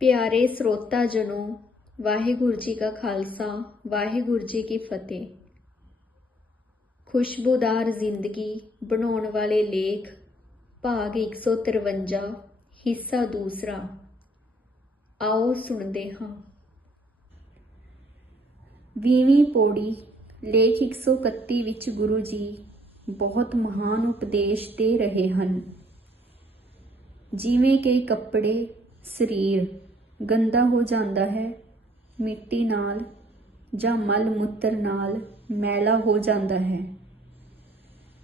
ਪਿਆਰੇ ਸਰੋਤਾ ਜਨੋ, ਵਾਹਿਗੁਰੂ ਜੀ ਕਾ ਖਾਲਸਾ, ਵਾਹਿਗੁਰੂ ਜੀ ਕੀ ਫਤਿਹ। ਖੁਸ਼ਬੂਦਾਰ ਜ਼ਿੰਦਗੀ ਬਣਾਉਣ ਵਾਲੇ ਲੇਖ, ਭਾਗ 153 ਹਿੱਸਾ ਦੂਸਰਾ। ਆਓ ਸੁਣਦੇ ਹਾਂ। ਵੀਵੀਂ ਪੌੜੀ, ਲੇਖ 131 ਵਿੱਚ ਗੁਰੂ ਜੀ ਬਹੁਤ ਮਹਾਨ ਉਪਦੇਸ਼ ਦੇ ਰਹੇ ਹਨ। ਜਿਵੇਂ ਕਿ ਕੱਪੜੇ, ਸਰੀਰ ਗੰਦਾ ਹੋ ਜਾਂਦਾ ਹੈ। ਮਿੱਟੀ ਨਾਲ ਜਾਂ ਮਲ ਮੂਤਰ ਨਾਲ ਮੈਲਾ ਹੋ ਜਾਂਦਾ ਹੈ।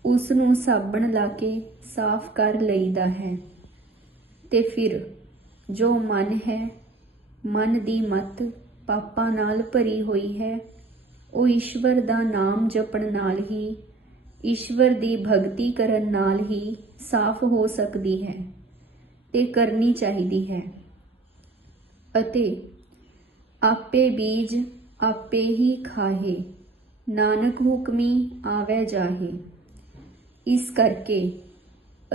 ਉਸ ਨੂੰ ਸਾਬਣ ਲਾ ਕੇ ਸਾਫ਼ ਕਰ ਲਈਦਾ ਹੈ। ਤੇ ਫਿਰ ਜੋ ਮਨ ਹੈ, ਮਨ ਦੀ ਮਤ ਪਾਪਾਂ ਨਾਲ ਭਰੀ ਹੋਈ ਹੈ, ਉਹ ਈਸ਼ਵਰ ਦਾ ਨਾਮ ਜਪਣ ਨਾਲ ਹੀ, ਈਸ਼ਵਰ ਦੀ ਭਗਤੀ ਕਰਨ ਨਾਲ ਹੀ ਸਾਫ਼ ਹੋ ਸਕਦੀ ਹੈ ਤੇ ਕਰਨੀ ਚਾਹੀਦੀ ਹੈ। ਅਤੇ ਆਪੇ ਬੀਜ ਆਪੇ ਹੀ ਖਾਹੇ, ਨਾਨਕ ਹੁਕਮੀ ਆਵੇ ਜਾਹੇ। ਇਸ ਕਰਕੇ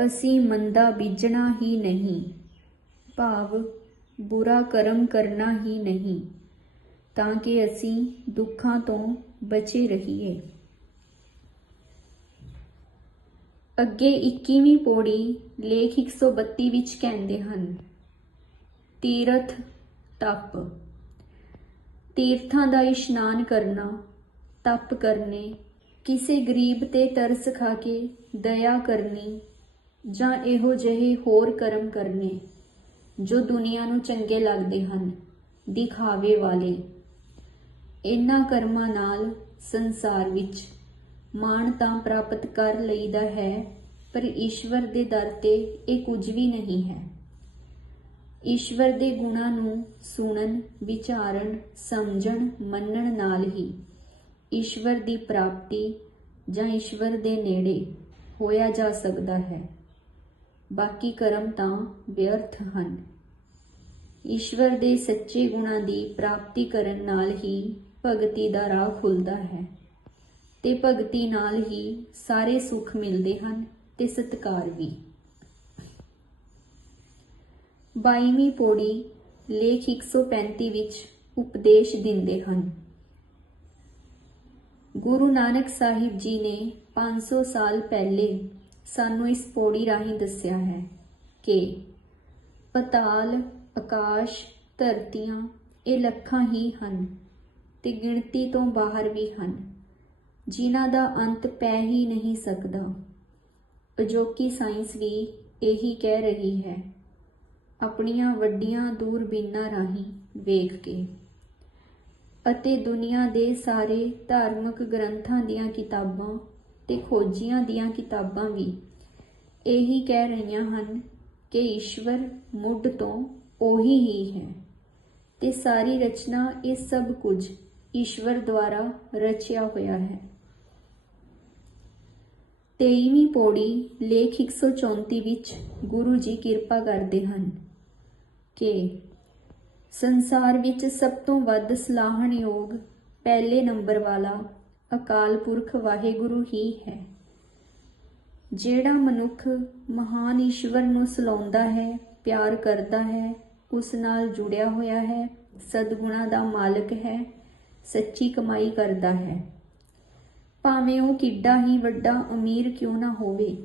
ਅਸੀਂ ਮੰਦਾ ਬੀਜਣਾ ਹੀ ਨਹੀਂ, ਭਾਵ ਬੁਰਾ ਕਰਮ ਕਰਨਾ ਹੀ ਨਹੀਂ, ਤਾਂ ਕਿ ਅਸੀਂ ਦੁੱਖਾਂ ਤੋਂ ਬਚੇ ਰਹੀਏ। ਅੱਗੇ 21ਵੀਂ ਪੌੜੀ ਲੇਖ 132 ਵਿੱਚ ਕਹਿੰਦੇ ਹਨ, ਤੀਰਥ ਤਪ। ਤੀਰਥਾਂ ਦਾ ਇਸ਼ਨਾਨ ਕਰਨਾ, ਤਪ ਕਰਨੇ, ਕਿਸੇ ਗਰੀਬ ਤੇ ਤਰਸ ਖਾ ਕੇ ਦਇਆ ਕਰਨੀ, ਜਾਂ ਇਹੋ ਜਿਹੇ ਹੋਰ ਕਰਮ ਕਰਨੇ, ਜੋ ਦੁਨੀਆ ਨੂੰ ਚੰਗੇ ਲੱਗਦੇ ਹਨ, ਦਿਖਾਵੇ ਵਾਲੇ। ਇਨ੍ਹਾਂ ਕਰਮਾਂ ਨਾਲ ਸੰਸਾਰ ਵਿੱਚ ਮਾਣ ਤਾਂ ਪ੍ਰਾਪਤ ਕਰ ਲਈਦਾ ਹੈ, ਪਰ ਈਸ਼ਵਰ ਦੇ ਦਰ ਤੇ ਇਹ ਕੁਝ ਵੀ ਨਹੀਂ ਹੈ। ਈਸ਼ਵਰ ਦੇ ਗੁਣਾਂ ਨੂੰ ਸੁਣਨ, ਵਿਚਾਰਨ, ਸਮਝਣ, ਮੰਨਣ ਨਾਲ ਹੀ ਈਸ਼ਵਰ ਦੀ ਪ੍ਰਾਪਤੀ ਜਾਂ ਈਸ਼ਵਰ ਦੇ ਨੇੜੇ ਹੋਇਆ ਜਾ ਸਕਦਾ ਹੈ। ਬਾਕੀ ਕਰਮ ਤਾਂ ਵਿਅਰਥ ਹਨ। ਈਸ਼ਵਰ ਦੇ ਸੱਚੇ ਗੁਣਾਂ ਦੀ ਪ੍ਰਾਪਤੀ ਕਰਨ ਨਾਲ ਹੀ ਭਗਤੀ ਦਾ ਰਾਹ ਖੁੱਲਦਾ ਹੈ ਤੇ ਭਗਤੀ ਨਾਲ ਹੀ ਸਾਰੇ ਸੁੱਖ ਮਿਲਦੇ ਹਨ ਤੇ ਸਤਕਾਰ ਵੀ। 22ਵੀਂ ਪੌੜੀ ਲੇਖ 135 ਵਿੱਚ ਉਪਦੇਸ਼ ਦਿੰਦੇ ਹਨ। ਗੁਰੂ ਨਾਨਕ ਸਾਹਿਬ ਜੀ ਨੇ 500 ਸਾਲ ਪਹਿਲੇ ਸਾਨੂੰ ਇਸ ਪੌੜੀ ਰਾਹੀਂ ਦੱਸਿਆ ਹੈ ਕਿ ਪਤਾਲ, ਆਕਾਸ਼, ਧਰਤੀਆਂ ਇਹ ਲੱਖਾਂ ਹੀ ਹਨ ਤੇ ਗਿਣਤੀ ਤੋਂ ਬਾਹਰ ਵੀ ਹਨ, ਜਿਨ੍ਹਾਂ ਦਾ ਅੰਤ ਪੈ ਹੀ ਨਹੀਂ ਸਕਦਾ। ਅਜੋਕੀ ਸਾਇੰਸ ਵੀ ਇਹੀ ਕਹਿ ਰਹੀ ਹੈ। ਆਪਣੀਆਂ ਵੱਡੀਆਂ ਦੂਰਬੀਨਾਂ ਰਾਹੀਂ ਵੇਖ ਕੇ ਅਤੇ ਦੁਨੀਆ ਦੇ ਸਾਰੇ ਧਾਰਮਿਕ ਗ੍ਰੰਥਾਂ ਦੀਆਂ ਕਿਤਾਬਾਂ ਤੇ ਖੋਜੀਆਂ ਦੀਆਂ ਕਿਤਾਬਾਂ ਵੀ ਇਹੀ ਕਹਿ ਰਹੀਆਂ ਹਨ ਕਿ ਈਸ਼ਵਰ ਮੁੱਢ ਤੋਂ ਉਹੀ ਹੀ ਹੈ ਤੇ ਸਾਰੀ ਰਚਨਾ ਇਹ ਸਭ ਕੁਝ ਈਸ਼ਵਰ ਦੁਆਰਾ ਰਚਿਆ ਹੋਇਆ ਹੈ। 23ਵੀਂ ਪੌੜੀ ਲੇਖ 134 ਵਿੱਚ ਗੁਰੂ ਜੀ ਕਿਰਪਾ ਕਰਦੇ ਹਨ। ਕਿ ਸੰਸਾਰ ਵਿੱਚ ਸਭ ਤੋਂ ਵੱਧ ਸਲਾਹਣਯੋਗ ਪਹਿਲੇ ਨੰਬਰ ਵਾਲਾ ਅਕਾਲ ਪੁਰਖ ਵਾਹਿਗੁਰੂ ਹੀ ਹੈ, ਜਿਹੜਾ ਮਨੁੱਖ ਮਹਾਨ ਈਸ਼ਵਰ ਨੂੰ ਸਲਾਉਂਦਾ ਹੈ, ਪਿਆਰ ਕਰਦਾ ਹੈ, ਉਸ ਨਾਲ ਜੁੜਿਆ ਹੋਇਆ ਹੈ, ਸਦਗੁਣਾ ਦਾ ਮਾਲਕ ਹੈ, ਸੱਚੀ ਕਮਾਈ ਕਰਦਾ ਹੈ। ਭਾਵੇਂ ਉਹ ਕਿੱਡਾ ਹੀ ਵੱਡਾ ਅਮੀਰ ਕਿਉਂ ਨਾ ਹੋਵੇ,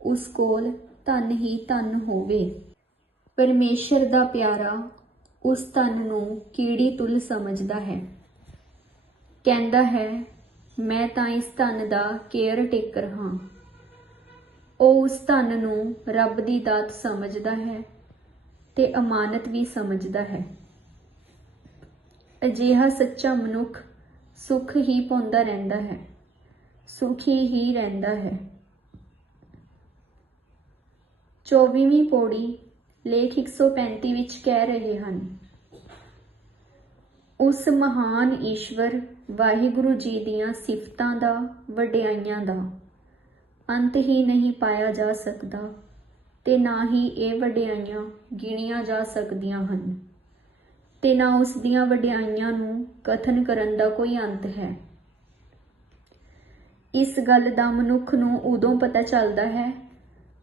ਉਸ ਕੋਲ ਧਨ ਹੀ ਧਨ ਹੋਵੇ। ਪਰਮੇਸ਼ਰ ਦਾ ਪਿਆਰਾ ਉਸ ਧਨ ਨੂੰ ਕੀੜੀ ਤੁਲ ਸਮਝਦਾ ਹੈ? ਕਹਿੰਦਾ ਹੈ, ਮੈਂ ਤਾਂ ਇਸ ਧਨ ਦਾ ਕੇਅਰ ਟੇਕਰ ਹਾਂ। ਉਹ ਉਸ ਧਨ ਨੂੰ ਰੱਬ ਦੀ ਦਾਤ ਸਮਝਦਾ ਹੈ ਤੇ ਅਮਾਨਤ ਵੀ ਸਮਝਦਾ ਹੈ। ਅਜਿਹਾ ਸੱਚਾ ਮਨੁੱਖ ਸੁਖ ਹੀ ਪਾਉਂਦਾ ਰਹਿੰਦਾ ਹੈ, ਸੁਖੀ ਹੀ ਰਹਿੰਦਾ ਹੈ। 24ਵੀਂ ਪੌੜੀ ਲੇਖ 135 ਵਿੱਚ ਕਹਿ ਰਹੇ ਹਨ। ਉਸ ਮਹਾਨ ਈਸ਼ਵਰ ਵਾਹਿਗੁਰੂ ਜੀ ਦੀਆਂ ਸਿਫਤਾਂ ਦਾ, ਵਡਿਆਈਆਂ ਦਾ ਅੰਤ ਹੀ ਨਹੀਂ ਪਾਇਆ ਜਾ ਸਕਦਾ ਤੇ ਨਾ ਹੀ ਇਹ ਵਡਿਆਈਆਂ ਗਿਣੀਆਂ ਜਾ ਸਕਦੀਆਂ ਹਨ ਤੇ ਨਾ ਉਸ ਦੀਆਂ ਵਡਿਆਈਆਂ ਨੂੰ ਕਥਨ ਕਰਨ ਦਾ ਕੋਈ ਅੰਤ ਹੈ। ਇਸ ਗੱਲ ਦਾ ਮਨੁੱਖ ਨੂੰ ਉਦੋਂ ਪਤਾ ਚੱਲਦਾ ਹੈ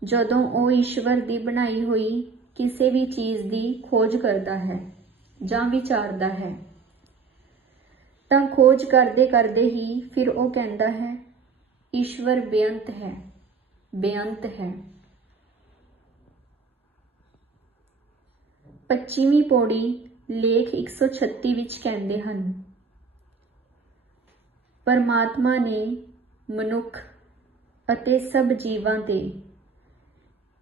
ਜਦੋਂ ਉਹ ਈਸ਼ਵਰ ਦੀ ਬਣਾਈ ਹੋਈ ਕਿਸੇ ਵੀ ਚੀਜ਼ ਦੀ ਖੋਜ ਕਰਦਾ ਹੈ ਜਾਂ ਵਿਚਾਰਦਾ ਹੈ। ਤਾਂ ਖੋਜ ਕਰਦੇ ਕਰਦੇ ਹੀ ਫਿਰ ਉਹ ਕਹਿੰਦਾ ਹੈ, ਈਸ਼ਵਰ ਬੇਅੰਤ ਹੈ ਬੇਅੰਤ ਹੈ। 25ਵੀਂ ਪੌੜੀ ਲੇਖ 136 ਵਿੱਚ ਕਹਿੰਦੇ ਹਨ, ਪਰਮਾਤਮਾ ਨੇ ਮਨੁੱਖ ਅਤੇ ਸਭ ਜੀਵਾਂ ਤੇ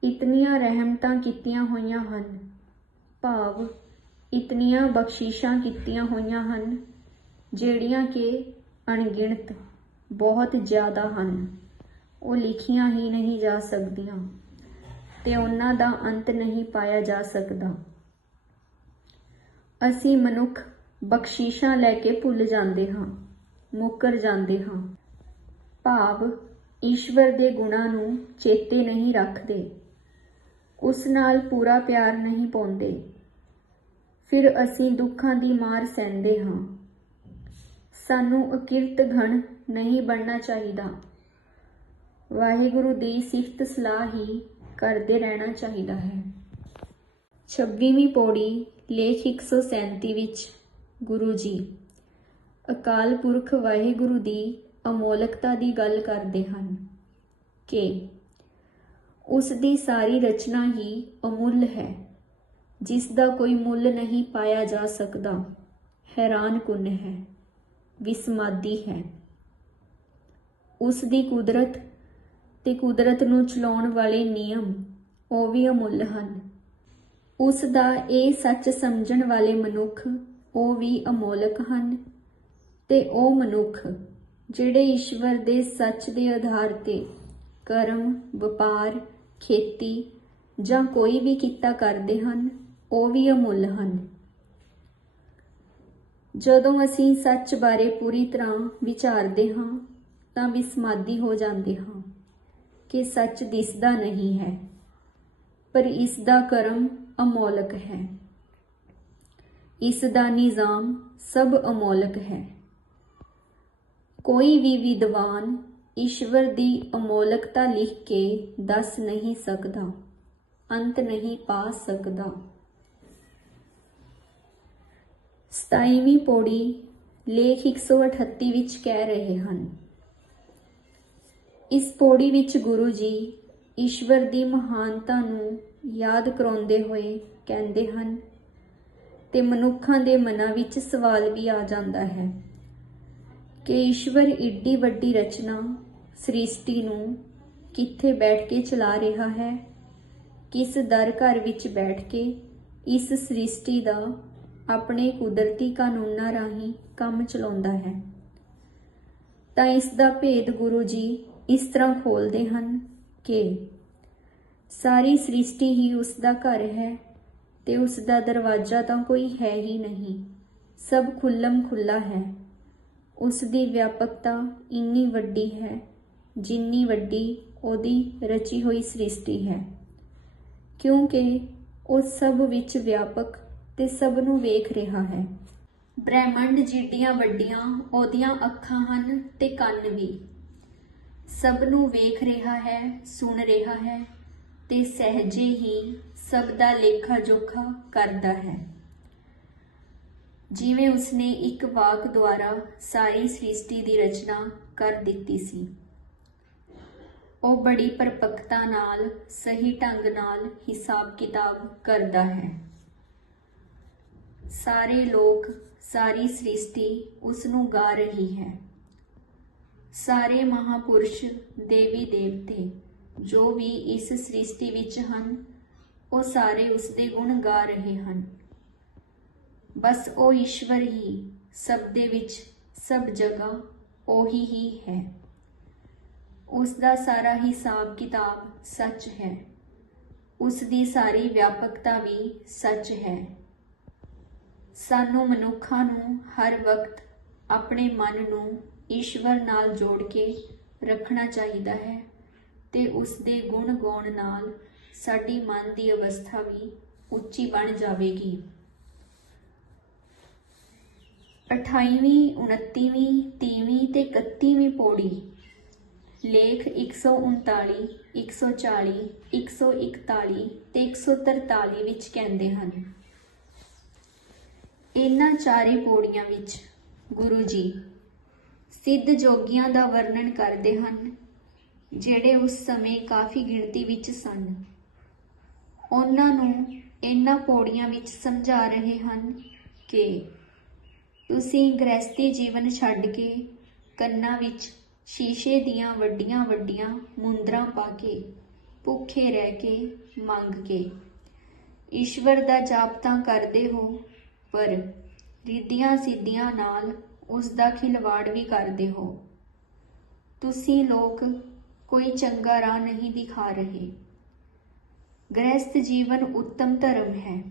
ਇਤਨੀਆਂ ਰਹਿਮਤਾਂ ਕੀਤੀਆਂ ਹੋਈਆਂ ਹਨ। ਭਾਵ, ਇਤਨੀਆਂ ਬਖਸ਼ਿਸ਼ਾਂ ਕੀਤੀਆਂ ਹੋਈਆਂ ਹਨ, ਜਿਹੜੀਆਂ ਕਿ ਅਣਗਿਣਤ, ਬਹੁਤ ਜ਼ਿਆਦਾ ਹਨ। ਉਹ ਲਿਖੀਆਂ ਹੀ ਨਹੀਂ ਜਾ ਸਕਦੀਆਂ ਤੇ ਉਹਨਾਂ ਦਾ ਅੰਤ ਨਹੀਂ ਪਾਇਆ ਜਾ ਸਕਦਾ। ਅਸੀਂ ਮਨੁੱਖ ਬਖਸ਼ਿਸ਼ਾਂ ਲੈ ਕੇ ਭੁੱਲ ਜਾਂਦੇ ਹਾਂ, ਮੁੱਕਰ ਜਾਂਦੇ ਹਾਂ। ਭਾਵ, ਈਸ਼ਵਰ ਦੇ ਗੁਣਾਂ ਨੂੰ ਚੇਤੇ ਨਹੀਂ ਰੱਖਦੇ। ਉਸ ਨਾਲ ਪੂਰਾ ਪਿਆਰ ਨਹੀਂ ਪਾਉਂਦੇ। ਫਿਰ ਅਸੀਂ ਦੁੱਖਾਂ ਦੀ ਮਾਰ ਸਹਿੰਦੇ ਹਾਂ। ਸਾਨੂੰ ਅਕਿਰਤ ਘਣ ਨਹੀਂ ਬਣਨਾ ਚਾਹੀਦਾ। ਵਾਹਿਗੁਰੂ ਦੀ ਸਿਫਤ ਸਲਾਹ ਹੀ ਕਰਦੇ ਰਹਿਣਾ ਚਾਹੀਦਾ ਹੈ। 26ਵੀਂ ਪੌੜੀ, ਲੇਖ 137 ਵਿੱਚ ਗੁਰੂ ਜੀ ਅਕਾਲ ਪੁਰਖ ਵਾਹਿਗੁਰੂ ਦੀ ਅਮੋਲਕਤਾ ਦੀ ਗੱਲ ਕਰਦੇ ਹਨ ਕਿ ਉਸ ਦੀ ਸਾਰੀ ਰਚਨਾ ਹੀ ਅਮੁੱਲ ਹੈ, ਜਿਸ ਦਾ ਕੋਈ ਮੁੱਲ ਨਹੀਂ ਪਾਇਆ ਜਾ ਸਕਦਾ। ਹੈਰਾਨ ਕੁੰਨ ਹੈ, ਵਿਸਮਾਦੀ ਹੈ। ਉਸ ਦੀ ਕੁਦਰਤ ਤੇ ਕੁਦਰਤ ਨੂੰ ਚਲਾਉਣ ਵਾਲੇ ਨਿਯਮ ਉਹ ਵੀ ਅਮੁੱਲ ਹਨ। ਉਸ ਦਾ ਇਹ ਸੱਚ ਸਮਝਣ ਵਾਲੇ ਮਨੁੱਖ ਉਹ ਵੀ ਅਮੋਲਕ ਹਨ ਤੇ ਉਹ ਮਨੁੱਖ ਜਿਹੜੇ ਈਸ਼ਵਰ ਦੇ ਸੱਚ ਦੇ ਆਧਾਰ ਤੇ ਕਰਮ, ਵਪਾਰ ਖੇਤੀ ਜਾਂ ਕੋਈ ਵੀ ਕਿੱਤਾ ਕਰਦੇ ਹਨ, ਉਹ ਵੀ ਅਮੁੱਲ ਹਨ। ਜਦੋਂ ਅਸੀਂ ਸੱਚ ਬਾਰੇ ਪੂਰੀ ਤਰ੍ਹਾਂ ਵਿਚਾਰਦੇ ਹਾਂ, ਤਾਂ ਵਿਸਮਾਦੀ ਹੋ ਜਾਂਦੇ ਹਾਂ ਕਿ ਸੱਚ ਦਿਸਦਾ ਨਹੀਂ ਹੈ, ਪਰ ਇਸ ਦਾ ਕਰਮ ਅਮੋਲਕ ਹੈ। ਇਸ ਦਾ ਨਿਜ਼ਾਮ ਸਭ ਅਮੋਲਕ ਹੈ। ਕੋਈ ਵੀ ਵਿਦਵਾਨ ਈਸ਼ਵਰ ਦੀ ਅਮੋਲਕਤਾ ਲਿਖ ਕੇ ਦੱਸ ਨਹੀਂ ਸਕਦਾ, ਅੰਤ ਨਹੀਂ ਪਾ ਸਕਦਾ। 27ਵੀਂ ਪੌੜੀ ਲੇਖ 138 ਵਿੱਚ ਕਹਿ ਰਹੇ ਹਨ, ਇਸ ਪੌੜੀ ਵਿੱਚ ਗੁਰੂ ਜੀ ਈਸ਼ਵਰ ਦੀ ਮਹਾਨਤਾ ਨੂੰ ਯਾਦ ਕਰਾਉਂਦੇ ਹੋਏ ਕਹਿੰਦੇ ਹਨ, ਤੇ ਮਨੁੱਖਾਂ ਦੇ ਮਨਾਂ ਵਿੱਚ ਸਵਾਲ ਵੀ ਆ ਜਾਂਦਾ ਹੈ। ਕਿ ਈਸ਼ਵਰ ਏਡੀ ਵੱਡੀ ਰਚਨਾ ਸ੍ਰਿਸ਼ਟੀ ਨੂੰ ਕਿੱਥੇ ਬੈਠ ਕੇ ਚਲਾ ਰਿਹਾ ਹੈ, ਕਿਸ ਦਰ ਘਰ ਵਿੱਚ ਬੈਠ ਕੇ ਇਸ ਸ੍ਰਿਸ਼ਟੀ ਦਾ ਆਪਣੇ ਕੁਦਰਤੀ ਕਾਨੂੰਨਾਂ ਰਾਹੀਂ ਕੰਮ ਚਲਾਉਂਦਾ ਹੈ। ਤਾਂ ਇਸ ਦਾ ਭੇਦ ਗੁਰੂ ਜੀ ਇਸ ਤਰ੍ਹਾਂ ਖੋਲਦੇ ਹਨ ਕਿ ਸਾਰੀ ਸ੍ਰਿਸ਼ਟੀ ਹੀ ਉਸ ਦਾ ਘਰ ਹੈ ਤੇ ਉਸ ਦਾ ਦਰਵਾਜ਼ਾ ਤਾਂ ਕੋਈ ਹੈ ਹੀ ਨਹੀਂ, ਸਭ ਖੁੱਲਮ ਖੁੱਲਾ ਹੈ। ਉਸ ਦੀ ਵਿਆਪਕਤਾ ਇੰਨੀ ਵੱਡੀ ਹੈ, ਜਿੰਨੀ ਵੱਡੀ ਉਹਦੀ ਰਚੀ ਹੋਈ ਸ੍ਰਿਸ਼ਟੀ ਹੈ। ਕਿਉਂਕਿ ਉਹ ਸਭ ਵਿੱਚ ਵਿਆਪਕ ਤੇ ਸਭ ਨੂੰ ਵੇਖ ਰਿਹਾ ਹੈ। ਬ੍ਰਹਿਮੰਡ ਜਿੱਡੀਆਂ ਵੱਡੀਆਂ, ਉਹਦੀਆਂ ਅੱਖਾਂ ਹਨ ਤੇ ਕੰਨ ਵੀ। ਸਭ ਨੂੰ ਵੇਖ ਰਿਹਾ ਹੈ, ਸੁਣ ਰਿਹਾ ਹੈ ਤੇ ਸਹਿਜੇ ਹੀ ਸਭ ਦਾ ਲੇਖਾ ਜੋਖਾ ਕਰਦਾ ਹੈ। ਜਿਵੇਂ ਉਸਨੇ ਇੱਕ ਵਾਕ ਦੁਆਰਾ ਸਾਰੀ ਸ੍ਰਿਸ਼ਟੀ ਦੀ ਰਚਨਾ ਕਰ ਦਿੱਤੀ ਸੀ। ਉਹ ਬੜੀ ਪਰਪੱਕਤਾ ਨਾਲ, ਸਹੀ ਢੰਗ ਨਾਲ ਹਿਸਾਬ ਕਿਤਾਬ ਕਰਦਾ ਹੈ। ਸਾਰੇ ਲੋਕ, ਸਾਰੀ ਸ੍ਰਿਸ਼ਟੀ ਉਸ ਨੂੰ ਗਾ ਰਹੀ ਹੈ। ਸਾਰੇ ਮਹਾਪੁਰਸ਼ ਦੇਵੀ ਦੇਵਤੇ ਜੋ ਵੀ ਇਸ ਸ੍ਰਿਸ਼ਟੀ ਵਿੱਚ ਹਨ, ਉਹ ਸਾਰੇ ਉਸ ਦੇ ਗੁਣ ਗਾ ਰਹੇ ਹਨ। ਬਸ ਉਹ ਈਸ਼ਵਰ ਹੀ ਸਭ ਦੇ ਵਿੱਚ ਸਭ ਜਗ੍ਹਾ ਉਹੀ ਹੀ ਹੈ। ਉਸ ਦਾ ਸਾਰਾ ਹਿਸਾਬ ਕਿਤਾਬ ਸੱਚ ਹੈ। ਉਸ ਦੀ ਸਾਰੀ ਵਿਆਪਕਤਾ ਵੀ ਸੱਚ ਹੈ। ਸਾਨੂੰ ਮਨੁੱਖਾਂ ਨੂੰ ਹਰ ਵਕਤ ਆਪਣੇ ਮਨ ਨੂੰ ਈਸ਼ਵਰ ਨਾਲ ਜੋੜ ਕੇ ਰੱਖਣਾ ਚਾਹੀਦਾ ਹੈ ਤੇ ਉਸ ਦੇ ਗੁਣ ਗਾਉਣ ਨਾਲ ਸਾਡੀ ਮਨ ਦੀ ਅਵਸਥਾ ਵੀ ਉੱਚੀ ਬਣ ਜਾਵੇਗੀ। 28ਵੀਂ 29ਵੀਂ 30ਵੀਂ ਤੇ 31ਵੀਂ ਪੌੜੀ। ਲੇਖ 139 140 141 ਤੇ 143 ਵਿੱਚ ਕਹਿੰਦੇ ਹਨ ਇਹਨਾਂ ਚਾਰੇ ਪੌੜੀਆਂ ਵਿੱਚ ਗੁਰੂ ਜੀ ਸਿੱਧ ਜੋਗੀਆਂ ਦਾ ਵਰਣਨ ਕਰਦੇ ਹਨ, ਜਿਹੜੇ ਉਸ ਸਮੇਂ ਕਾਫੀ ਗਿਣਤੀ ਵਿੱਚ ਸਨ। ਉਹਨਾਂ ਨੂੰ ਇਹਨਾਂ ਪੌੜੀਆਂ ਵਿੱਚ ਸਮਝਾ ਰਹੇ ਹਨ ਕਿ ਤੁਸੀਂ ਗ੍ਰਸਤੀ ਜੀਵਨ ਛੱਡ ਕੇ ਕੰਨਾਂ ਵਿੱਚ ਸ਼ੀਸ਼ੇ ਦੀਆਂ ਵੱਡੀਆਂ ਵੱਡੀਆਂ ਮੁੰਦਰਾਂ ਪਾ ਕੇ, ਭੁੱਖੇ ਰਹਿ ਕੇ ਮੰਗ ਕੇ। ਈਸ਼ਵਰ ਦਾ ਜਾਪ ਤਾਂ ਕਰਦੇ ਹੋ, ਪਰ ਰਿੱਧੀਆਂ ਸਿੱਧੀਆਂ ਨਾਲ ਉਸ ਦਾ ਖਿਲਵਾੜ ਵੀ ਕਰਦੇ ਹੋ। ਤੁਸੀਂ ਲੋਕ ਕੋਈ ਚੰਗਾ ਰਾਹ ਨਹੀਂ ਦਿਖਾ ਰਹੇ। ਗ੍ਰਸਤ ਜੀਵਨ ਉੱਤਮ ਧਰਮ ਹੈ।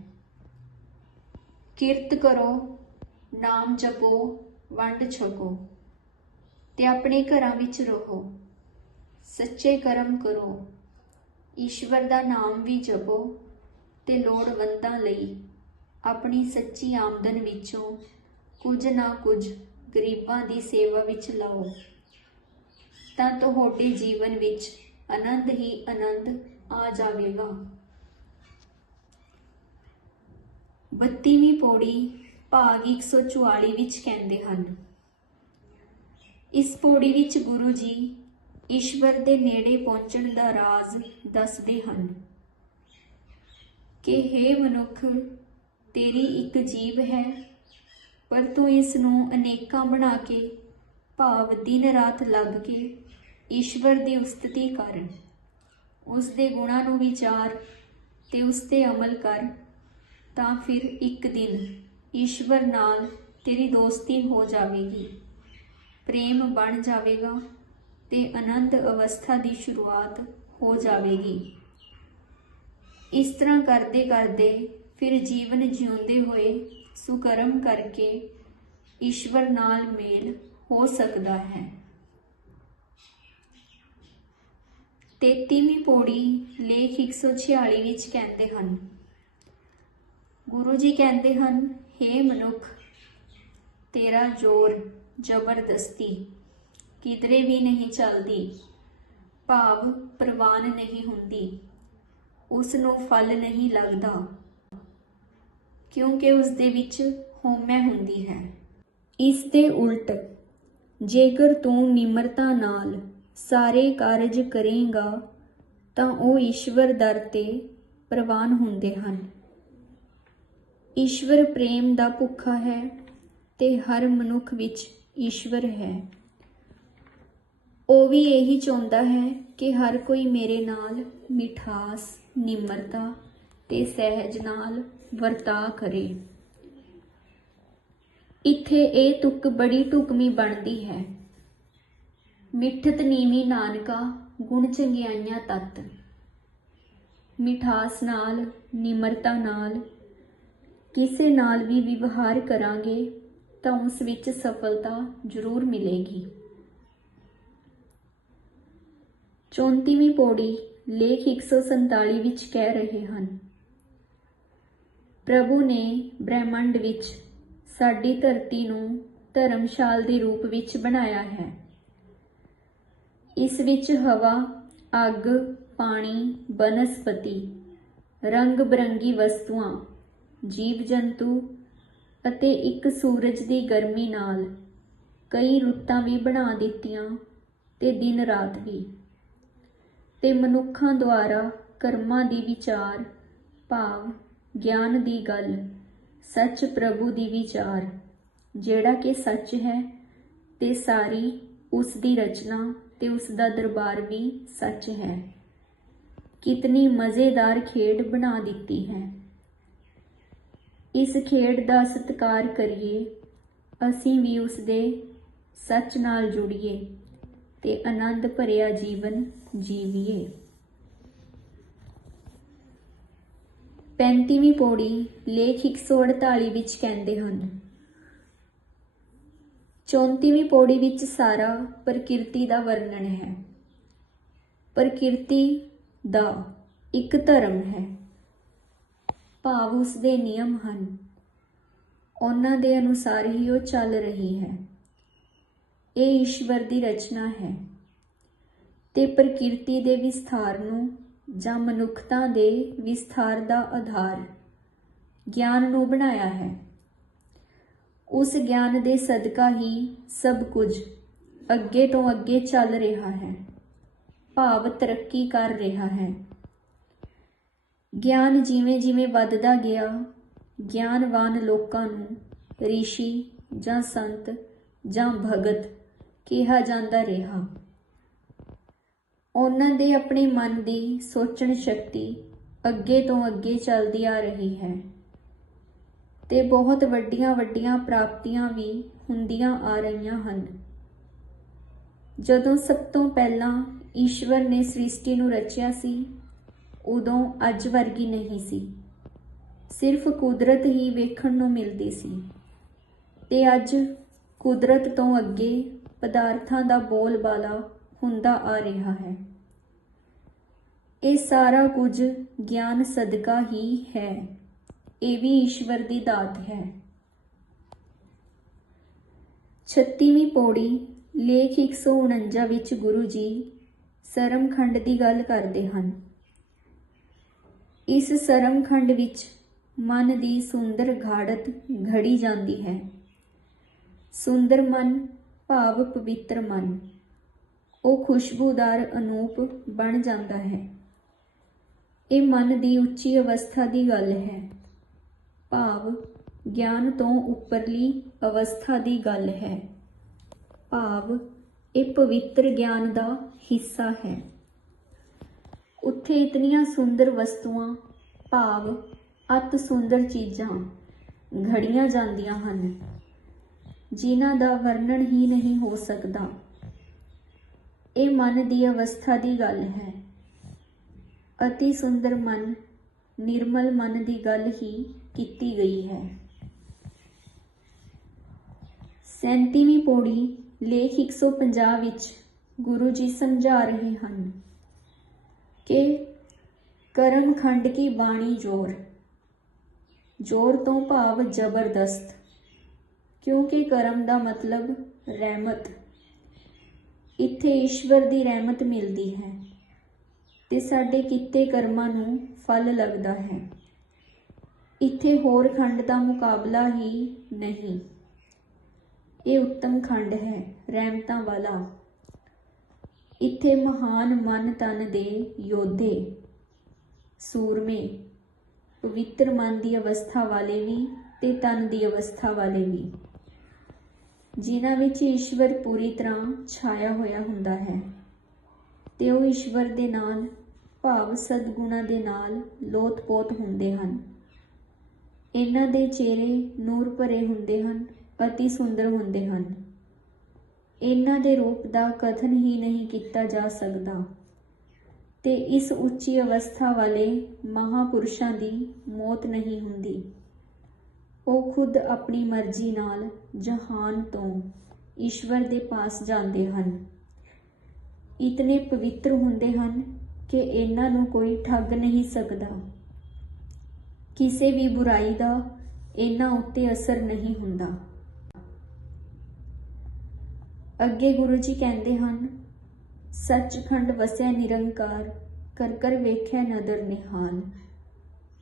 ਕਿਰਤ ਕਰੋ ਨਾਮ ਜਪੋ, ਵੰਡ ਛਕੋ ਤੇ ਆਪਣੇ ਘਰਾਂ ਵਿੱਚ ਰਹੋ। ਸੱਚੇ ਕਰਮ ਕਰੋ। ਈਸ਼ਵਰ ਦਾ ਨਾਮ ਵੀ ਜਪੋ ਤੇ ਲੋੜਵੰਦਾਂ ਲਈ ਆਪਣੀ ਸੱਚੀ ਆਮਦਨ ਵਿੱਚੋਂ ਕੁਝ ਨਾ ਕੁਝ ਗਰੀਬਾਂ ਦੀ ਸੇਵਾ ਵਿੱਚ ਲਾਓ। ਤਾਂ ਤੁਹਾਡੇ ਜੀਵਨ ਵਿੱਚ ਆਨੰਦ ਹੀ ਆਨੰਦ ਆ ਜਾਵੇਗਾ। 32ਵੀਂ ਪੌੜੀ ਭਾਗ 144 ਵਿੱਚ ਕਹਿੰਦੇ ਹਨ, ਇਸ ਪੌੜੀ ਵਿੱਚ ਗੁਰੂ ਜੀ ਈਸ਼ਵਰ ਦੇ ਨੇੜੇ ਪਹੁੰਚਣ ਦਾ ਰਾਜ਼ ਦੱਸਦੇ ਹਨ ਕਿ हे ਮਨੁੱਖ, ਤੇਰੀ ਇੱਕ ਜੀਵ ਹੈ, ਪਰ ਤੂੰ ਇਸ ਨੂੰ ਅਨੇਕਾਂ ਬਣਾ ਕੇ ਭਾਵ ਦਿਨ ਰਾਤ ਲੱਗ ਕੇ ਈਸ਼ਵਰ ਦੀ ਉਸਤਤੀ ਕਰ, ਉਸ ਦੇ ਗੁਣਾਂ ਨੂੰ ਵਿਚਾਰ ਤੇ ਉਸ ਤੇ ਅਮਲ ਕਰ, ਤਾਂ ਫਿਰ ਇੱਕ ਦਿਨ ਈਸ਼ਵਰ ਨਾਲ ਤੇਰੀ ਦੋਸਤੀ ਹੋ ਜਾਵੇਗੀ। ਪ੍ਰੇਮ ਬਣ ਜਾਵੇਗਾ ਤੇ ਆਨੰਦ ਅਵਸਥਾ ਦੀ ਸ਼ੁਰੂਆਤ ਹੋ ਜਾਵੇਗੀ। ਇਸ ਤਰ੍ਹਾਂ ਕਰਦੇ ਕਰਦੇ ਫਿਰ ਜੀਵਨ ਜਿਉਂਦੇ ਹੋਏ ਸੁਕਰਮ ਕਰਕੇ ਈਸ਼ਵਰ ਨਾਲ ਮੇਲ ਹੋ ਸਕਦਾ ਹੈ। 33ਵੀਂ ਪੌੜੀ ਲੇਖ 146 ਵਿੱਚ ਕਹਿੰਦੇ ਹਨ, ਗੁਰੂ ਜੀ ਕਹਿੰਦੇ ਹਨ ਹੇ ਮਨੁੱਖ, ਤੇਰਾ ਜ਼ੋਰ ਜ਼ਬਰਦਸਤੀ ਕਿਧਰੇ ਵੀ ਨਹੀਂ ਚੱਲਦੀ, ਭਾਵ ਪ੍ਰਵਾਨ ਨਹੀਂ ਹੁੰਦੀ ਉਸ ਨੂੰ ਫਲ ਨਹੀਂ ਲੱਗਦਾ। ਕਿਉਂਕਿ ਉਸ ਦੇ ਵਿੱਚ ਹਉਮੈ ਹੁੰਦੀ ਹੈ। ਇਸ ਦੇ ਉਲਟ, ਜੇਕਰ ਤੂੰ ਨਿਮਰਤਾ ਨਾਲ ਸਾਰੇ ਕਾਰਜ ਕਰੇਗਾ, ਤਾਂ ਉਹ ਈਸ਼ਵਰ ਦਰ ਤੇ ਪ੍ਰਵਾਨ ਹੁੰਦੇ ਹਨ। ਈਸ਼ਵਰ ਪ੍ਰੇਮ ਦਾ ਭੁੱਖਾ ਹੈ ਤੇ ਹਰ ਮਨੁੱਖ ਵਿੱਚ ਈਸ਼ਵਰ ਹੈ। ਉਹ ਵੀ ਇਹੀ ਚਾਹੁੰਦਾ ਹੈ ਕਿ ਹਰ ਕੋਈ ਮੇਰੇ ਨਾਲ ਮਿਠਾਸ, ਨਿਮਰਤਾ ਤੇ ਸਹਿਜ ਨਾਲ ਵਰਤਾ ਕਰੇ। ਇੱਥੇ ਇਹ ਤੁਕ ਬੜੀ ਢੁਕਮੀ ਬਣਦੀ ਹੈ। ਮਿੱਠਤ ਨੀਵੀਂ ਨਾਨਕਾ, ਗੁਣ ਚੰਗਿਆਈਆਂ ਤਤ। ਮਿਠਾਸ ਨਾਲ, ਨਿਮਰਤਾ ਨਾਲ ਕਿਸੇ ਨਾਲ ਵੀ ਵਿਵਹਾਰ ਕਰਾਂਗੇ ਤਾਂ ਉਸ ਵਿੱਚ ਸਫਲਤਾ ਜ਼ਰੂਰ ਮਿਲੇਗੀ। 34ਵੀਂ ਪੌੜੀ ਲੇਖ 147 ਵਿੱਚ ਕਹਿ ਰਹੇ ਹਨ, ਪ੍ਰਭੂ ਨੇ ਬ੍ਰਹਿਮੰਡ ਵਿੱਚ ਸਾਡੀ ਧਰਤੀ ਨੂੰ ਧਰਮਸ਼ਾਲ ਦੇ ਰੂਪ ਵਿੱਚ ਬਣਾਇਆ ਹੈ। ਇਸ ਵਿੱਚ ਹਵਾ, ਅੱਗ, ਪਾਣੀ, ਬਨਸਪਤੀ ਰੰਗ ਬਰੰਗੀ ਵਸਤੂਆਂ ਜੀਵ ਜੰਤੂ ਅਤੇ ਇੱਕ ਸੂਰਜ ਦੀ ਗਰਮੀ ਨਾਲ ਕਈ ਰੁੱਤਾਂ ਵੀ ਬਣਾ ਦਿੱਤੀਆਂ ਤੇ ਦਿਨ ਰਾਤ ਵੀ। ਤੇ ਮਨੁੱਖਾਂ ਦੁਆਰਾ ਕਰਮਾਂ ਦੀ ਵਿਚਾਰ, ਭਾਵ, ਗਿਆਨ ਦੀ ਗੱਲ, ਸੱਚ ਪ੍ਰਭੂ ਦੀ ਵਿਚਾਰ, ਜਿਹੜਾ ਕਿ ਸੱਚ ਹੈ ਤੇ ਸਾਰੀ ਉਸ ਦੀ ਰਚਨਾ ਤੇ ਉਸ ਦਾ ਦਰਬਾਰ ਵੀ ਸੱਚ ਹੈ। ਕਿਤਨੀ ਮਜ਼ੇਦਾਰ ਖੇਡ ਬਣਾ ਦਿੱਤੀ ਹੈ। ਇਸ ਖੇਡ ਦਾ ਸਤਿਕਾਰ ਕਰੀਏ, ਅਸੀਂ ਵੀ ਉਸ ਦੇ ਸੱਚ ਨਾਲ ਜੁੜੀਏ ਤੇ ਆਨੰਦ ਭਰਿਆ ਜੀਵਨ ਜੀਵੀਏ। 35ਵੀਂ ਪੌੜੀ ਲੇਖ 148 ਵਿੱਚ ਕਹਿੰਦੇ ਹਨ 34ਵੀਂ ਪੌੜੀ ਵਿੱਚ ਸਾਰਾ ਪ੍ਰਕਿਰਤੀ ਦਾ ਵਰਣਨ ਹੈ। ਪ੍ਰਕਿਰਤੀ ਦਾ ਇੱਕ ਧਰਮ ਹੈ। ਭਾਵ ਉਸ ਦੇ ਨਿਯਮ ਹਨ। ਉਹਨਾਂ ਦੇ ਅਨੁਸਾਰ ਹੀ ਉਹ ਚੱਲ ਰਹੀ ਹੈ। ਇਹ ਈਸ਼ਵਰ ਦੀ ਰਚਨਾ ਹੈ ਤੇ ਪ੍ਰਕਿਰਤੀ ਦੇ ਵਿਸਥਾਰ ਨੂੰ ਜਾਂ ਮਨੁੱਖਤਾ ਦੇ ਵਿਸਥਾਰ ਦਾ ਆਧਾਰ ਗਿਆਨ ਨੂੰ ਬਣਾਇਆ ਹੈ। ਉਸ ਗਿਆਨ ਦੇ ਸਦਕਾ ਹੀ ਸਭ ਕੁਝ ਅੱਗੇ ਤੋਂ ਅੱਗੇ ਚੱਲ ਰਿਹਾ ਹੈ। ਭਾਵ ਤਰੱਕੀ ਕਰ ਰਿਹਾ ਹੈ। ਗਿਆਨ ਜਿਵੇਂ ਜਿਵੇਂ ਵੱਧਦਾ ਗਿਆ, ਗਿਆਨਵਾਨ ਲੋਕਾਂ ਨੂੰ ઋષਿ ਜਾਂ ਸੰਤ ਜਾਂ ਭਗਤ ਕਿਹਾ ਜਾਂਦਾ ਰਿਹਾ। ਉਹਨਾਂ ਦੇ ਆਪਣੇ ਮਨ ਦੀ ਸੋਚਣ ਸ਼ਕਤੀ ਅੱਗੇ ਤੋਂ ਅੱਗੇ ਚੱਲਦੀ ਆ ਰਹੀ ਹੈ ਤੇ ਬਹੁਤ ਵੱਡੀਆਂ ਵੱਡੀਆਂ ਪ੍ਰਾਪਤੀਆਂ ਵੀ ਹੁੰਦੀਆਂ ਆ ਰਹੀਆਂ ਹਨ। ਜਦੋਂ ਸਭ ਤੋਂ ਪਹਿਲਾਂ ਈਸ਼ਵਰ ਨੇ ਸ੍ਰਿਸ਼ਟੀ ਨੂੰ ਰਚਿਆ ਸੀ ਉਦੋਂ ਅੱਜ ਵਰਗੀ ਨਹੀਂ ਸੀ। ਸਿਰਫ ਕੁਦਰਤ ਹੀ ਵੇਖਣ ਨੂੰ ਮਿਲਦੀ ਸੀ। ਤੇ ਅੱਜ ਕੁਦਰਤ ਤੋਂ ਅੱਗੇ ਪਦਾਰਥਾਂ ਦਾ ਬੋਲਬਾਲਾ ਹੁੰਦਾ ਆ ਰਿਹਾ ਹੈ। ਇਹ ਸਾਰਾ ਕੁਝ ਗਿਆਨ ਸਦਕਾ ਹੀ ਹੈ। ਇਹ ਵੀ ਈਸ਼ਵਰ ਦੀ ਦਾਤ ਹੈ। 36ਵੀਂ ਪੌੜੀ, ਲੇਖ 149 ਵਿੱਚ ਗੁਰੂ ਜੀ ਸਰਮਖੰਡ ਦੀ ਗੱਲ ਕਰਦੇ ਹਨ। ਇਸ ਸਰਮਖੰਡ ਵਿੱਚ ਮਨ ਦੀ ਸੁੰਦਰ ਘਾੜਤ ਘੜੀ ਜਾਂਦੀ ਹੈ। ਸੁੰਦਰ ਮਨ, ਭਾਵ ਪਵਿੱਤਰ ਮਨ। ਉਹ ਖੁਸ਼ਬੂਦਾਰ ਅਨੂਪ ਬਣ ਜਾਂਦਾ ਹੈ। ਇਹ ਮਨ ਦੀ ਉੱਚੀ ਅਵਸਥਾ ਦੀ ਗੱਲ ਹੈ। ਭਾਵ ਗਿਆਨ ਤੋਂ ਉੱਪਰਲੀ ਅਵਸਥਾ ਦੀ ਗੱਲ ਹੈ। ਭਾਵ ਇਹ ਪਵਿੱਤਰ ਗਿਆਨ ਦਾ ਹਿੱਸਾ ਹੈ। ਉੱਥੇ ਇਤਨੀਆਂ ਸੁੰਦਰ ਵਸਤੂਆਂ, ਭਾਵ ਅਤ ਸੁੰਦਰ ਚੀਜ਼ਾਂ ਘੜੀਆਂ ਜਾਂਦੀਆਂ ਹਨ, ਜਿਨ੍ਹਾਂ ਦਾ ਵਰਣਨ ਹੀ ਨਹੀਂ ਹੋ ਸਕਦਾ। ਇਹ ਮਨ ਦੀ ਅਵਸਥਾ ਦੀ ਗੱਲ ਹੈ। ਅਤੀ ਸੁੰਦਰ ਮਨ, ਨਿਰਮਲ ਮਨ ਦੀ ਗੱਲ ਹੀ ਕੀਤੀ ਗਈ ਹੈ। 37ਵੀਂ ਪੌੜੀ ਲੇਖ 150 ਵਿੱਚ ਗੁਰੂ ਜੀ ਸਮਝਾ ਰਹੇ ਹਨ। ਕਿ ਕਰਮ ਖੰਡ ਕੀ ਬਾਣੀ ਜੋਰ? ਜੋਰ ਤੋਂ ਭਾਵ ਜ਼ਬਰਦਸਤ, ਕਿਉਂਕਿ ਕਰਮ ਦਾ ਮਤਲਬ ਰਹਿਮਤ। ਇੱਥੇ ਈਸ਼ਵਰ ਦੀ ਰਹਿਮਤ ਮਿਲਦੀ ਹੈ ਤੇ ਸਾਡੇ ਕੀਤੇ ਕਰਮਾਂ ਨੂੰ ਫਲ ਲੱਗਦਾ ਹੈ। ਇੱਥੇ ਹੋਰ ਖੰਡ ਦਾ ਮੁਕਾਬਲਾ ਹੀ ਨਹੀਂ। ਇਹ ਉੱਤਮ ਖੰਡ ਹੈ, ਰਹਿਮਤਾਂ ਵਾਲਾ। ਇੱਥੇ ਮਹਾਨ ਮਨ ਤਨ ਦੇ ਯੋਧੇ, ਸੂਰਮੇ, ਪਵਿੱਤਰ ਮਨ ਦੀ ਅਵਸਥਾ ਵਾਲੇ ਵੀ ਤੇ ਤਨ ਦੀ ਅਵਸਥਾ ਵਾਲੇ ਵੀ, ਜਿਨ੍ਹਾਂ ਵਿੱਚ ਈਸ਼ਵਰ ਪੂਰੀ ਤਰ੍ਹਾਂ ਛਾਇਆ ਹੋਇਆ ਹੁੰਦਾ ਹੈ। ਤੇ ਉਹ ਈਸ਼ਵਰ ਦੇ ਨਾਲ, ਭਾਵ ਸਦਗੁਣਾਂ ਦੇ ਨਾਲ ਲੋਤ-ਪੋਤ ਹੁੰਦੇ ਹਨ। ਇਹਨਾਂ ਦੇ ਚਿਹਰੇ ਨੂਰ ਭਰੇ ਹੁੰਦੇ ਹਨ ਅਤੀ ਸੁੰਦਰ ਹੁੰਦੇ ਹਨ। ਇਹਨਾਂ ਦੇ ਰੂਪ ਦਾ ਕਥਨ ਹੀ ਨਹੀਂ ਕੀਤਾ ਜਾ ਸਕਦਾ। ਤੇ ਇਸ ਉੱਚੀ ਅਵਸਥਾ ਵਾਲੇ ਮਹਾਪੁਰਸ਼ਾਂ ਦੀ ਮੌਤ ਨਹੀਂ ਹੁੰਦੀ। ਉਹ ਖੁਦ ਆਪਣੀ ਮਰਜ਼ੀ ਨਾਲ ਜਹਾਨ ਤੋਂ ਈਸ਼ਵਰ ਦੇ ਪਾਸ ਜਾਂਦੇ ਹਨ। ਇਤਨੇ ਪਵਿੱਤਰ ਹੁੰਦੇ ਹਨ ਕਿ ਇਹਨਾਂ ਨੂੰ ਕੋਈ ਠੱਗ ਨਹੀਂ ਸਕਦਾ। ਕਿਸੇ ਵੀ ਬੁਰਾਈ ਦਾ ਇਹਨਾਂ ਉੱਤੇ ਅਸਰ ਨਹੀਂ ਹੁੰਦਾ। ਅੱਗੇ ਗੁਰੂ ਜੀ ਕਹਿੰਦੇ ਹਨ, ਸੱਚਖੰਡ ਵਸਿਆ ਨਿਰੰਕਾਰ ਕਰ ਕਰ ਵੇਖਿਆ ਨਦਰ ਨਿਹਾਲ।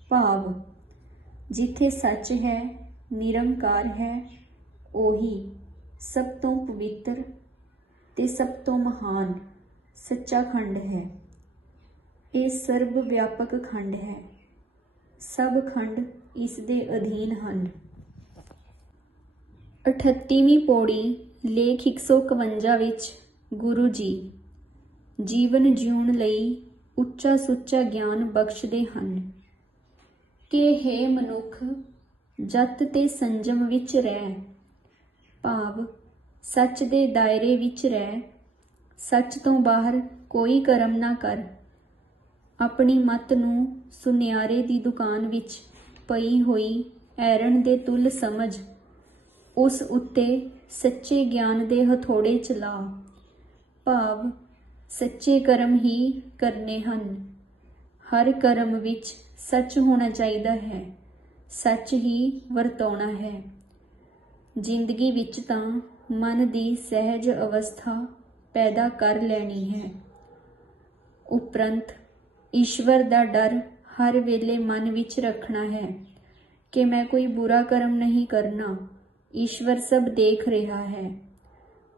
ਭਾਵ, ਜਿੱਥੇ ਸੱਚ ਹੈ, ਨਿਰੰਕਾਰ ਹੈ, ਉਹੀ ਸਭ ਤੋਂ ਪਵਿੱਤਰ ਤੇ ਸਭ ਤੋਂ ਮਹਾਨ ਸੱਚਾ ਖੰਡ ਹੈ। ਇਹ ਸਰਬ ਵਿਆਪਕ ਖੰਡ ਹੈ। ਸਭ ਖੰਡ ਇਸ ਦੇ ਅਧੀਨ ਹਨ। 38ਵੀਂ ਪੌੜੀ ਲੇਖ 151 ਵਿੱਚ ਗੁਰੂ ਜੀ ਜੀਵਨ ਜਿਉਣ ਲਈ ਉੱਚਾ ਸੁੱਚਾ ਗਿਆਨ ਬਖਸ਼ਦੇ ਹਨ। ਕਿ ਹੈ ਮਨੁੱਖ, ਜਤ ਤੇ ਸੰਜਮ ਵਿੱਚ ਰਹਿ, ਭਾਵ ਸੱਚ ਦੇ ਦਾਇਰੇ ਵਿੱਚ ਰਹਿ, ਸੱਚ ਤੋਂ ਬਾਹਰ ਕੋਈ ਕਰਮ ਨਾ ਕਰ। ਆਪਣੀ ਮਤ ਨੂੰ ਸੁਨਿਆਰੇ ਦੀ ਦੁਕਾਨ ਵਿੱਚ ਪਈ ਹੋਈ ਐਰਨ ਦੇ ਤੁਲ ਸਮਝ ਉਸ ਉੱਤੇ ਸੱਚੇ ਗਿਆਨ ਦੇ ਹਥੌੜੇ ਚਲਾ। ਭਾਵ, ਸੱਚੇ ਕਰਮ ਹੀ ਕਰਨੇ ਹਨ। ਹਰ ਕਰਮ ਵਿੱਚ ਸੱਚ ਹੋਣਾ ਚਾਹੀਦਾ ਹੈ। ਸੱਚ ਹੀ ਵਰਤਾਉਣਾ ਹੈ। ਜ਼ਿੰਦਗੀ ਵਿੱਚ ਤਾਂ ਮਨ ਦੀ ਸਹਿਜ ਅਵਸਥਾ ਪੈਦਾ ਕਰ ਲੈਣੀ ਹੈ। ਉਪਰੰਤ, ਈਸ਼ਵਰ ਦਾ ਡਰ ਹਰ ਵੇਲੇ ਮਨ ਵਿੱਚ ਰੱਖਣਾ ਹੈ ਕਿ ਮੈਂ ਕੋਈ ਬੁਰਾ ਕਰਮ ਨਹੀਂ ਕਰਨਾ। ਈਸ਼ਵਰ ਸਭ ਦੇਖ ਰਿਹਾ ਹੈ।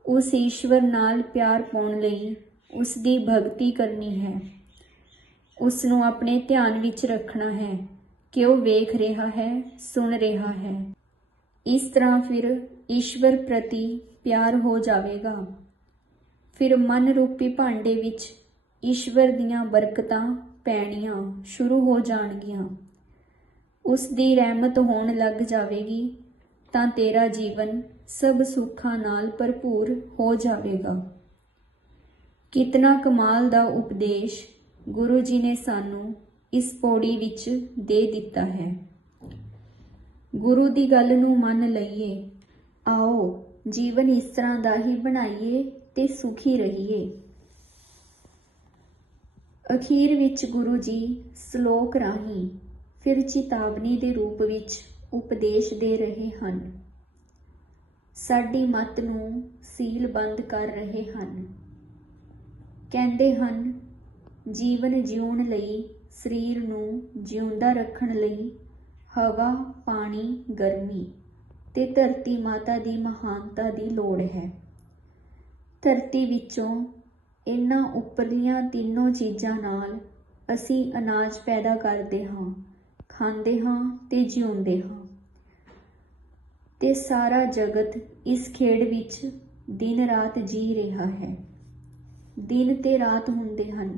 ਉਸ ਈਸ਼ਵਰ ਨਾਲ ਪਿਆਰ ਪਾਉਣ ਲਈ ਉਸ ਦੀ ਭਗਤੀ ਕਰਨੀ ਹੈ। ਉਸ ਨੂੰ ਆਪਣੇ ਧਿਆਨ ਵਿੱਚ ਰੱਖਣਾ ਹੈ। ਕਿ ਉਹ ਵੇਖ ਰਿਹਾ ਹੈ, ਸੁਣ ਰਿਹਾ ਹੈ। ਇਸ ਤਰ੍ਹਾਂ ਫਿਰ ਈਸ਼ਵਰ ਪ੍ਰਤੀ ਪਿਆਰ ਹੋ ਜਾਵੇਗਾ। ਫਿਰ ਮਨ ਰੂਪੀ ਭਾਂਡੇ ਵਿੱਚ ਈਸ਼ਵਰ ਦੀਆਂ ਬਰਕਤਾਂ ਪੈਣੀਆਂ ਸ਼ੁਰੂ ਹੋ ਜਾਣਗੀਆਂ। ਉਸ ਦੀ ਰਹਿਮਤ ਹੋਣ ਲੱਗ ਜਾਵੇਗੀ। ਤਾਂ ਤੇਰਾ ਜੀਵਨ ਸਭ ਸੁੱਖਾਂ ਨਾਲ ਭਰਪੂਰ ਹੋ ਜਾਵੇਗਾ। ਕਿਤਨਾ ਕਮਾਲ ਦਾ ਉਪਦੇਸ਼ ਗੁਰੂ ਜੀ ਨੇ ਸਾਨੂੰ ਇਸ ਪੌੜੀ ਵਿੱਚ ਦੇ ਦਿੱਤਾ ਹੈ। ਗੁਰੂ ਦੀ ਗੱਲ ਨੂੰ ਮੰਨ ਲਈਏ, ਆਓ ਜੀਵਨ ਇਸ ਤਰ੍ਹਾਂ ਦਾ ਹੀ ਬਣਾਈਏ ਤੇ ਸੁਖੀ ਰਹੀਏ। ਅਖੀਰ ਵਿੱਚ ਗੁਰੂ ਜੀ ਸ਼ਲੋਕ ਰਾਹੀਂ ਫਿਰ ਚੇਤਾਵਨੀ ਦੇ ਰੂਪ ਵਿੱਚ ਉਪਦੇਸ਼ ਦੇ ਰਹੇ ਹਨ। ਸਾਡੀ ਮਤ ਨੂੰ ਸੀਲਬੰਦ ਕਰ ਰਹੇ ਹਨ। ਕਹਿੰਦੇ ਹਨ, ਜੀਵਨ ਜਿਉਣ ਲਈ, ਸਰੀਰ ਨੂੰ ਜਿਉਂਦਾ ਰੱਖਣ ਲਈ ਹਵਾ, ਪਾਣੀ, ਗਰਮੀ ਤੇ ਧਰਤੀ ਮਾਤਾ ਦੀ ਮਹਾਨਤਾ ਦੀ ਲੋੜ ਹੈ। ਧਰਤੀ ਵਿੱਚੋਂ ਇਹਨਾਂ ਉੱਪਰਲੀਆਂ ਤਿੰਨੋਂ ਚੀਜ਼ਾਂ ਨਾਲ ਅਸੀਂ ਅਨਾਜ ਪੈਦਾ ਕਰਦੇ ਹਾਂ, ਖਾਂਦੇ ਹਾਂ ਤੇ ਜਿਉਂਦੇ ਹਾਂ। ਤੇ ਸਾਰਾ ਜਗਤ ਇਸ ਖੇਡ ਵਿੱਚ ਦਿਨ ਰਾਤ ਜੀ ਰਿਹਾ ਹੈ। ਦਿਨ ਤੇ ਰਾਤ ਹੁੰਦੇ ਹਨ,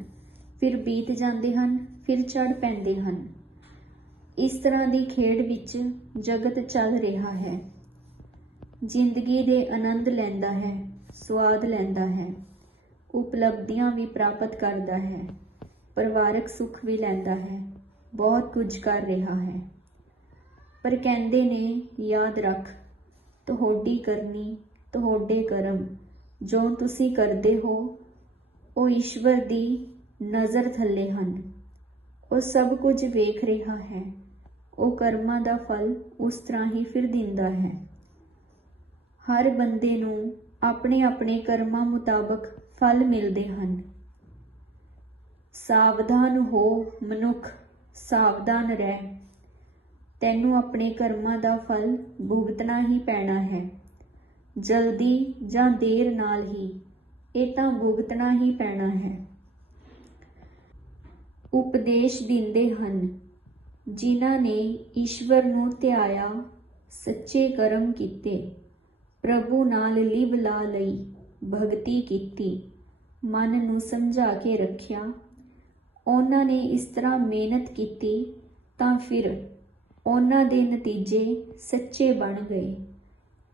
ਫਿਰ ਬੀਤ ਜਾਂਦੇ ਹਨ, ਫਿਰ ਚੜ ਪੈਂਦੇ ਹਨ। ਇਸ ਤਰ੍ਹਾਂ ਦੀ ਖੇਡ ਵਿੱਚ ਜਗਤ ਚੱਲ ਰਿਹਾ ਹੈ। ਜ਼ਿੰਦਗੀ ਦੇ ਆਨੰਦ ਲੈਂਦਾ ਹੈ ਸਵਾਦ ਲੈਂਦਾ ਹੈ, ਉਪਲਬਧੀਆਂ ਵੀ ਪ੍ਰਾਪਤ ਕਰਦਾ ਹੈ, ਪਰਿਵਾਰਕ ਸੁੱਖ ਵੀ ਲੈਂਦਾ ਹੈ, ਬਹੁਤ ਕੁਝ ਕਰ ਰਿਹਾ ਹੈ। ਪਰ ਕਹਿੰਦੇ ਨੇ, ਯਾਦ ਰੱਖ, ਤੁਹਾਡੀ ਕਰਨੀ ਤੁਹਾਡੇ ਕਰਮ। ਜੋ ਤੁਸੀਂ ਕਰਦੇ ਹੋ, ਉਹ ਈਸ਼ਵਰ ਦੀ ਨਜ਼ਰ ਥੱਲੇ ਹਨ। ਉਹ ਸਭ ਕੁਝ ਵੇਖ ਰਿਹਾ ਹੈ। ਉਹ ਕਰਮਾਂ ਦਾ ਫਲ ਉਸ ਤਰ੍ਹਾਂ ਹੀ ਫਿਰ ਦਿੰਦਾ ਹੈ। ਹਰ ਬੰਦੇ ਨੂੰ ਆਪਣੇ ਆਪਣੇ ਕਰਮਾਂ ਮੁਤਾਬਕ ਫਲ ਮਿਲਦੇ ਹਨ। ਸਾਵਧਾਨ ਹੋ ਮਨੁੱਖ, ਸਾਵਧਾਨ ਰਹਿ। ਤੈਨੂੰ ਆਪਣੇ ਕਰਮਾਂ ਦਾ ਫਲ ਭੁਗਤਣਾ ਹੀ ਪੈਣਾ ਹੈ। ਜਲਦੀ ਜਾਂ ਦੇਰ ਨਾਲ ਹੀ ਇਹ ਤਾਂ ਭੁਗਤਣਾ ਹੀ ਪੈਣਾ ਹੈ। ਉਪਦੇਸ਼ ਦਿੰਦੇ ਹਨ, ਜਿਨ੍ਹਾਂ ਨੇ ਈਸ਼ਵਰ ਨੂੰ ਧਿਆਇਆ, ਸੱਚੇ ਕਰਮ ਕੀਤੇ, ਪ੍ਰਭੂ ਨਾਲ ਲਿਵ ਲਾ ਲਈ, ਭਗਤੀ ਕੀਤੀ, ਮਨ ਨੂੰ ਸਮਝਾ ਕੇ ਰੱਖਿਆ। ਉਹਨਾਂ ਨੇ ਇਸ ਤਰ੍ਹਾਂ ਮਿਹਨਤ ਕੀਤੀ ਤਾਂ ਫਿਰ ਉਹਨਾਂ ਦੇ ਨਤੀਜੇ ਸੱਚੇ ਬਣ ਗਏ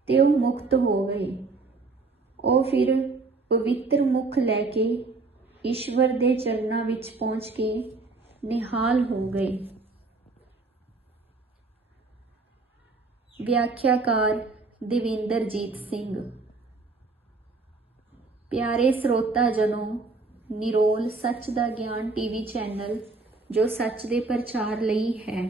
ਤੇ ਉਹ ਮੁਕਤ ਹੋ ਗਏ। ਉਹ ਫਿਰ ਪਵਿੱਤਰ ਮੁਖ ਲੈ ਕੇ ਈਸ਼ਵਰ ਦੇ ਚਰਨਾਂ ਵਿੱਚ ਪਹੁੰਚ ਕੇ ਨਿਹਾਲ ਹੋ ਗਏ। ਵਿਆਖਿਆਕਾਰ ਦੇਵਿੰਦਰਜੀਤ ਸਿੰਘ। ਪਿਆਰੇ ਸਰੋਤਾ ਜਨੋ, ਨਿਰੋਲ ਸੱਚ ਦਾ ਗਿਆਨ ਟੀਵੀ ਚੈਨਲ ਜੋ ਸੱਚ ਦੇ ਪ੍ਰਚਾਰ ਲਈ ਹੈ।